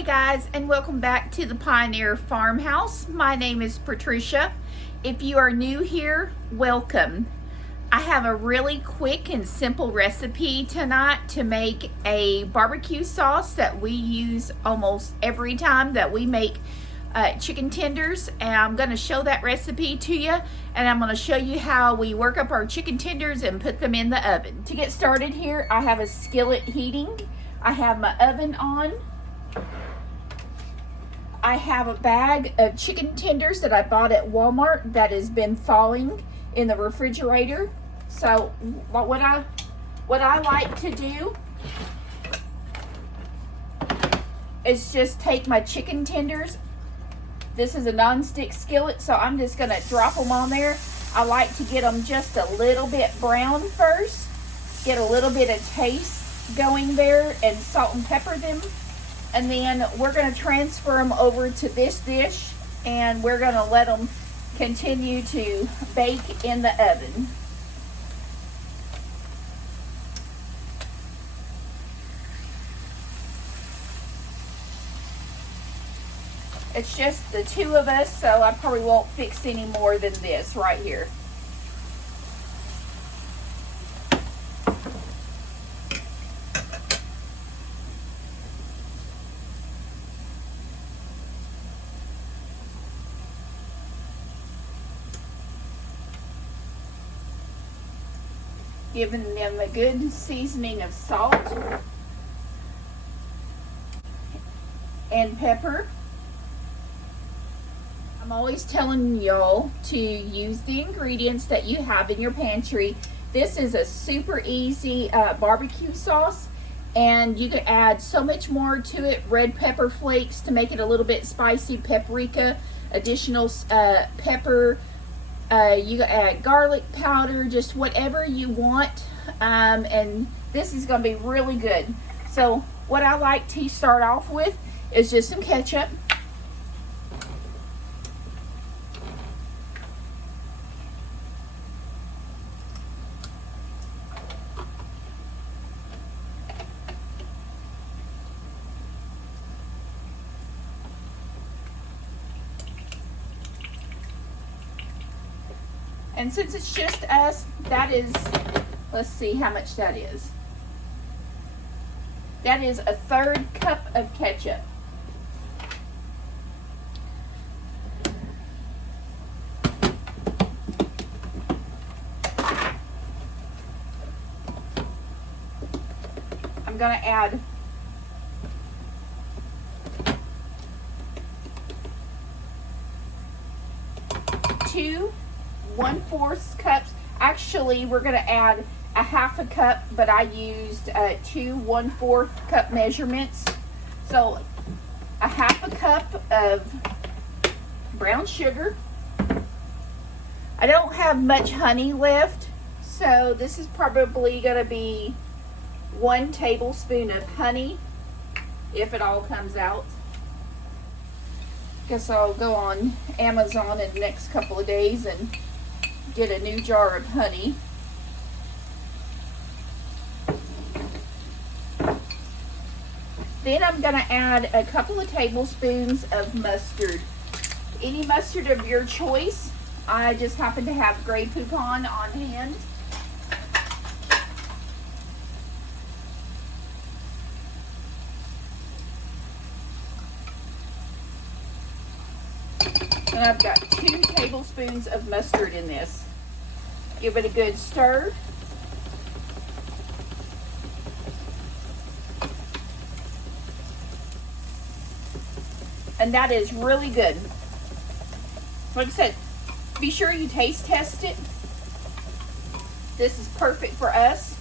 Hey guys, and welcome back to the Pioneer Farmhouse. My name is Patricia. If you are new here, welcome. I have a really quick and simple recipe tonight to make a barbecue sauce that we use almost every time that we make chicken tenders, and I'm going to show that recipe to you, and I'm going to show you how we work up our chicken tenders and put them in the oven. To get started here, I have a skillet heating. I have my oven on. I have a bag of chicken tenders that I bought at Walmart that has been thawing in the refrigerator. So what I like to do is just take my chicken tenders. This is a non-stick skillet, so I'm just going to drop them on there. I like to get them just a little bit brown first, get a little bit of taste going there, and salt and pepper them. And then we're going to transfer them over to this dish, and we're going to let them continue to bake in the oven. It's just the two of us, so I probably won't fix any more than this right here. Giving them a good seasoning of salt and pepper. I'm always telling y'all to use the ingredients that you have in your pantry. This is a super easy barbecue sauce, and you can add so much more to it. Red pepper flakes to make it a little bit spicy, paprika, additional pepper. You can add garlic powder, just whatever you want, and this is going to be really good. So what I like to start off with is just some ketchup. And since it's just us, that is, let's see how much that is. That is a 1/3 cup of ketchup. I'm going to add 2 1/4 cups. Actually, we're going to add a 1/2 cup, but I used 2 1/4 cup measurements. So a 1/2 cup of brown sugar. I don't have much honey left, so this is probably going to be 1 tablespoon of honey, if it all comes out. Guess I'll go on Amazon in the next couple of days and get a new jar of honey. Then I'm going to add a couple of tablespoons of mustard. Any mustard of your choice. I just happen to have Grey Poupon on hand. And I've got 2 tablespoons of mustard in this. Give it a good stir. And that is really good. Like I said, be sure you taste test it. This is perfect for us.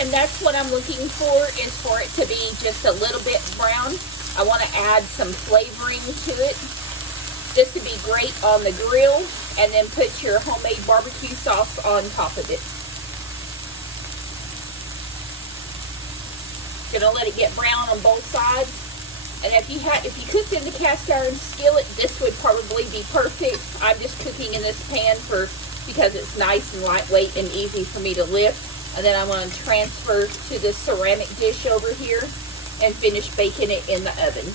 And that's what I'm looking for, is for it to be just a little bit brown. I want to add some flavoring to it. This would be great on the grill, and then put your homemade barbecue sauce on top of it. Gonna let it get brown on both sides. And if you cooked in the cast iron skillet, this would probably be perfect. I'm just cooking in this pan because it's nice and lightweight and easy for me to lift. And then I'm going to transfer to this ceramic dish over here and finish baking it in the oven.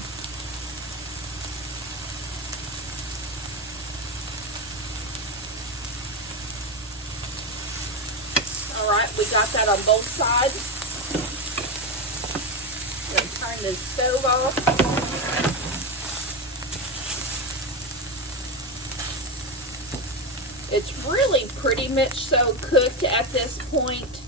All right, we got that on both sides. I'm going to turn the stove off. It's really pretty much so cooked at this point.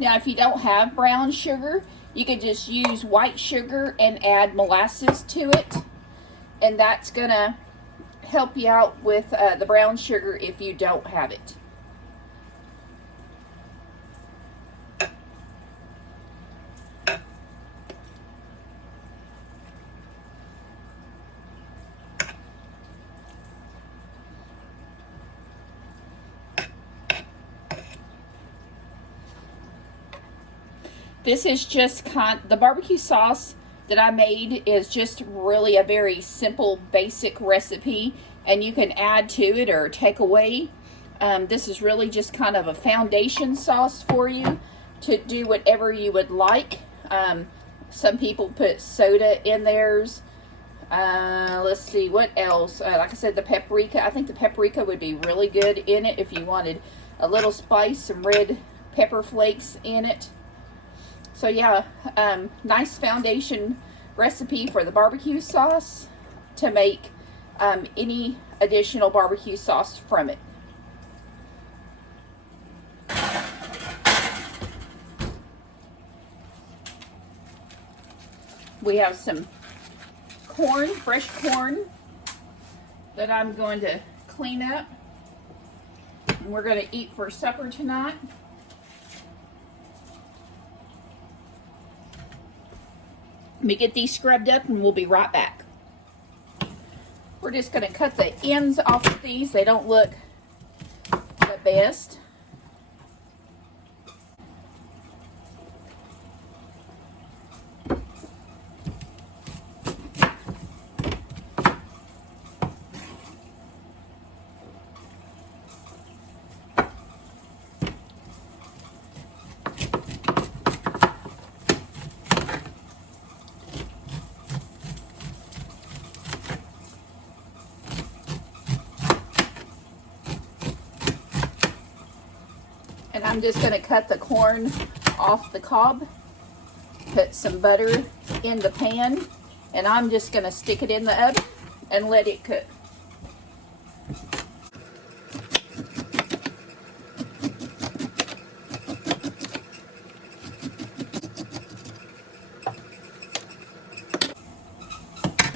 Now, if you don't have brown sugar, you could just use white sugar and add molasses to it. And that's going to help you out with the brown sugar if you don't have it. This is just the barbecue sauce that I made is just really a very simple, basic recipe, and you can add to it or take away. This is really just kind of a foundation sauce for you to do whatever you would like. Some people put soda in theirs. Let's see, what else? Like I said, the paprika. I think the paprika would be really good in it if you wanted a little spice, some red pepper flakes in it. So yeah, nice foundation recipe for the barbecue sauce to make any additional barbecue sauce from it. We have some corn, fresh corn, that I'm going to clean up. And we're going to eat for supper tonight. Let me get these scrubbed up and we'll be right back. We're just going to cut the ends off of these. They don't look the best. And I'm just going to cut the corn off the cob, put some butter in the pan, and I'm just going to stick it in the oven and let it cook.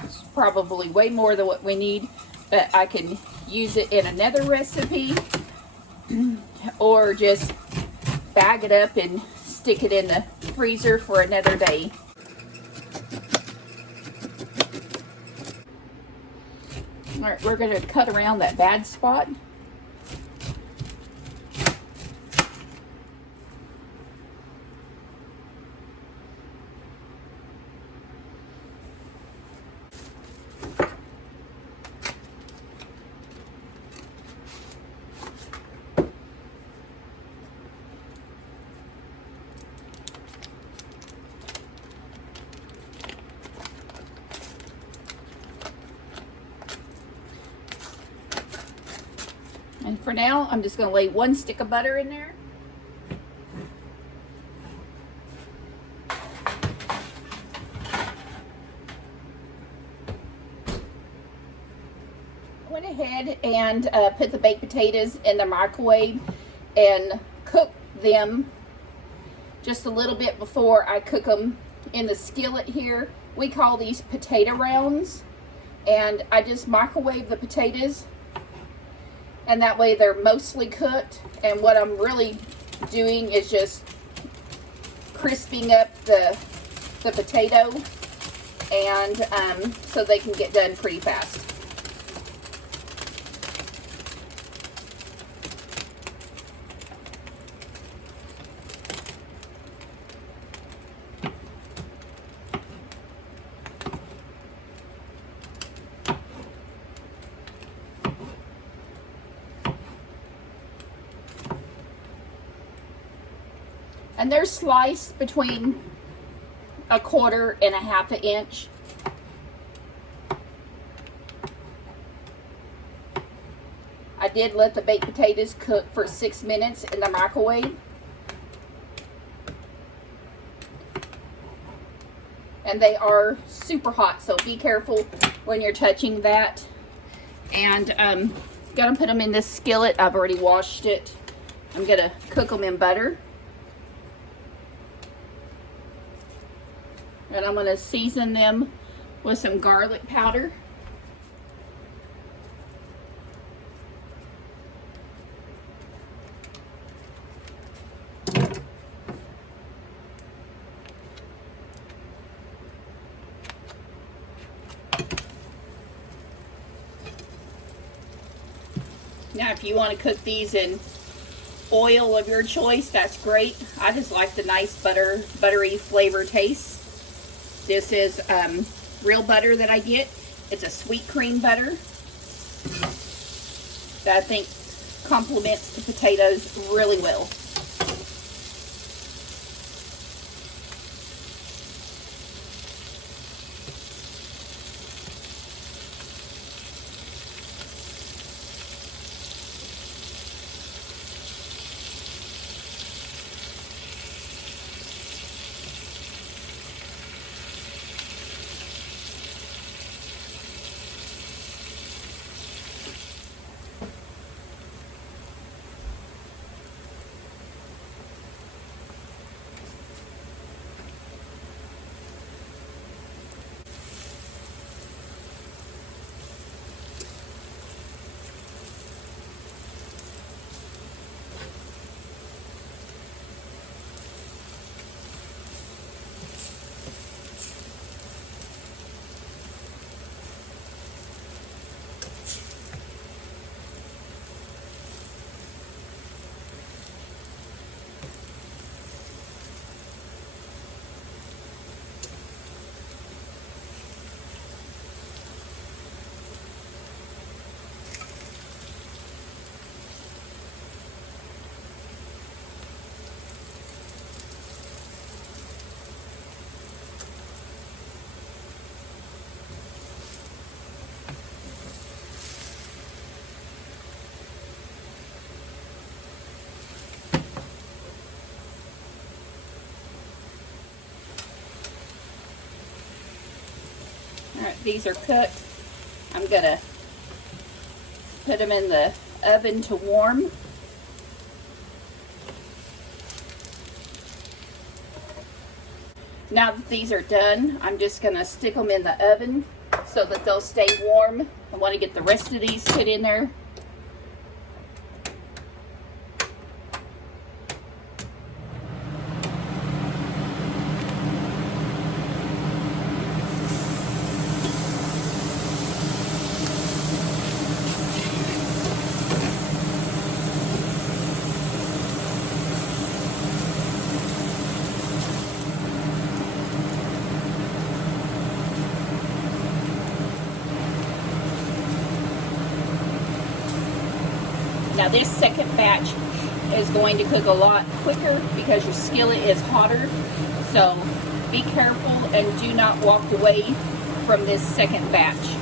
It's probably way more than what we need, but I can use it in another recipe. Or just bag it up and stick it in the freezer for another day. All right, we're going to cut around that bad spot. And for now, I'm just going to lay one stick of butter in there. went ahead and put the baked potatoes in the microwave and cooked them just a little bit before I cook them in the skillet here. We call these potato rounds, and I just microwave the potatoes, and that way they're mostly cooked. And what I'm really doing is just crisping up the potato, and so they can get done pretty fast. And they're sliced between 1/4 and 1/2 inch. I did let the baked potatoes cook for 6 minutes in the microwave. And they are super hot, so be careful when you're touching that. And gonna put them in this skillet. I've already washed it. I'm gonna cook them in butter. And I'm going to season them with some garlic powder. Now, if you want to cook these in oil of your choice, that's great. I just like the nice buttery flavor taste. This is real butter that I get. It's a sweet cream butter that I think complements the potatoes really well. Alright, these are cooked. I'm going to put them in the oven to warm. Now that these are done, I'm just going to stick them in the oven so that they'll stay warm. I want to get the rest of these put in there. Now this second batch is going to cook a lot quicker because your skillet is hotter. So be careful and do not walk away from this second batch.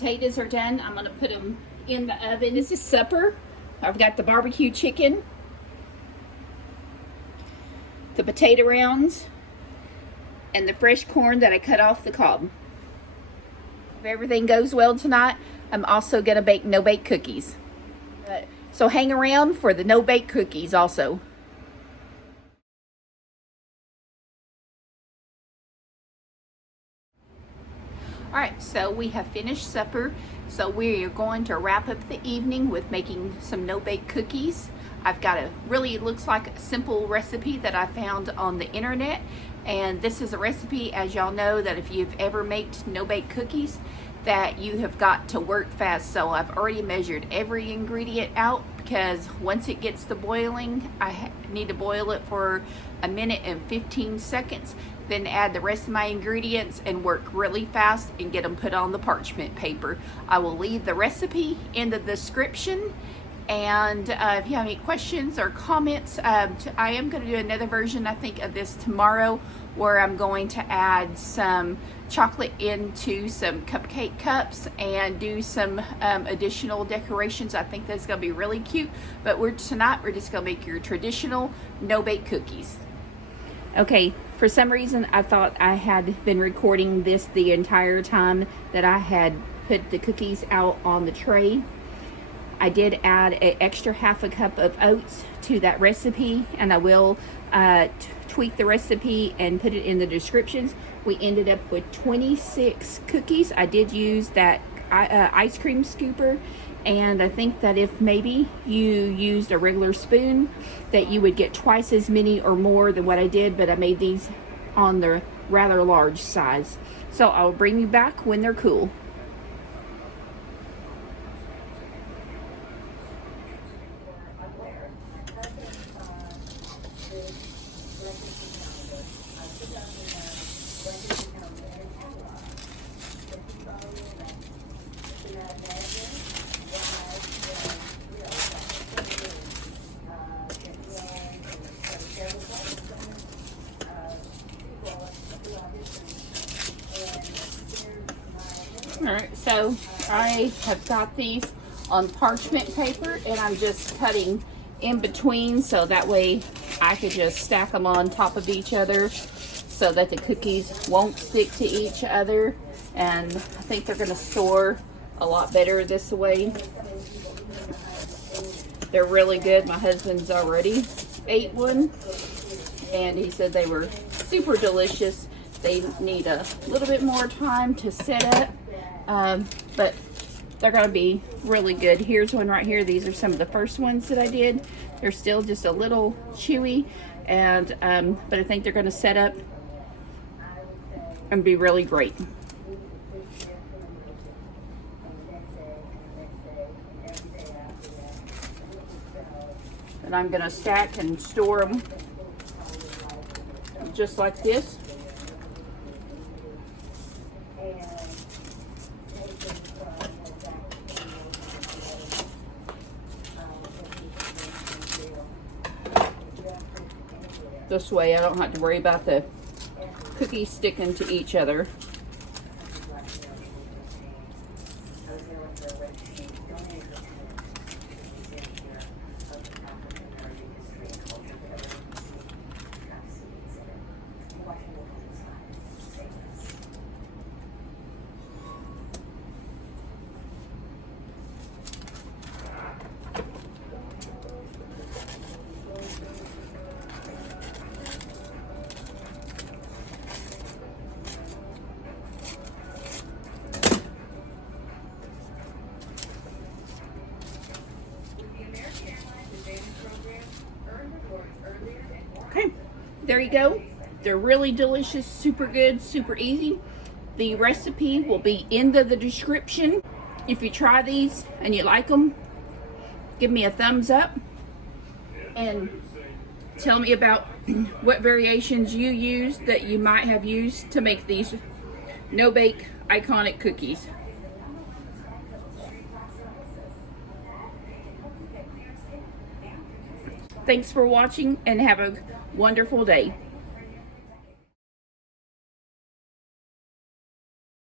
potatoes are done, I'm gonna put them in the oven. This is supper. I've got the barbecue chicken, the potato rounds, and the fresh corn that I cut off the cob. If everything goes well tonight, I'm also gonna bake no-bake cookies. So hang around for the no-bake cookies also. Alright, so we have finished supper. So we are going to wrap up the evening with making some no-bake cookies. I've got a really, it looks like a simple recipe that I found on the internet. And this is a recipe, as y'all know, that if you've ever made no-bake cookies, that you have got to work fast. So I've already measured every ingredient out, because once it gets to boiling, I need to boil it for 1 minute and 15 seconds, then add the rest of my ingredients and work really fast and get them put on the parchment paper. I will leave the recipe in the description, and if you have any questions or comments, I am going to do another version, I think, of this tomorrow, where I'm going to add some chocolate into some cupcake cups and do some additional decorations. I think that's going to be really cute. But tonight we're just going to make your traditional no-bake cookies. Okay, for some reason I thought I had been recording this the entire time that I had put the cookies out on the tray. I did add an extra half a cup of oats to that recipe, and I will tweak the recipe and put it in the descriptions. We ended up with 26 cookies. I did use that ice cream scooper, and I think that if maybe you used a regular spoon, that you would get twice as many or more than what I did, but I made these on the rather large size. So I'll bring you back when they're cool. Alright, so I have got these on parchment paper, and I'm just cutting in between so that way I could just stack them on top of each other so that the cookies won't stick to each other, and I think they're going to store a lot better this way. They're really good. My husband's already ate one, and he said they were super delicious. They need a little bit more time to set up, but they're going to be really good. Here's one right here. These are some of the first ones that I did. They're still just a little chewy, and but I think they're going to set up and be really great. And I'm going to stack and store them just like this. This way I don't have to worry about the cookies sticking to each other. Okay, there you go. They're really delicious, super good, super easy. The recipe will be in the description. If you try these and you like them, give me a thumbs up and tell me about what variations you use that you might have used to make these no-bake iconic cookies. Thanks for watching, and have a wonderful day.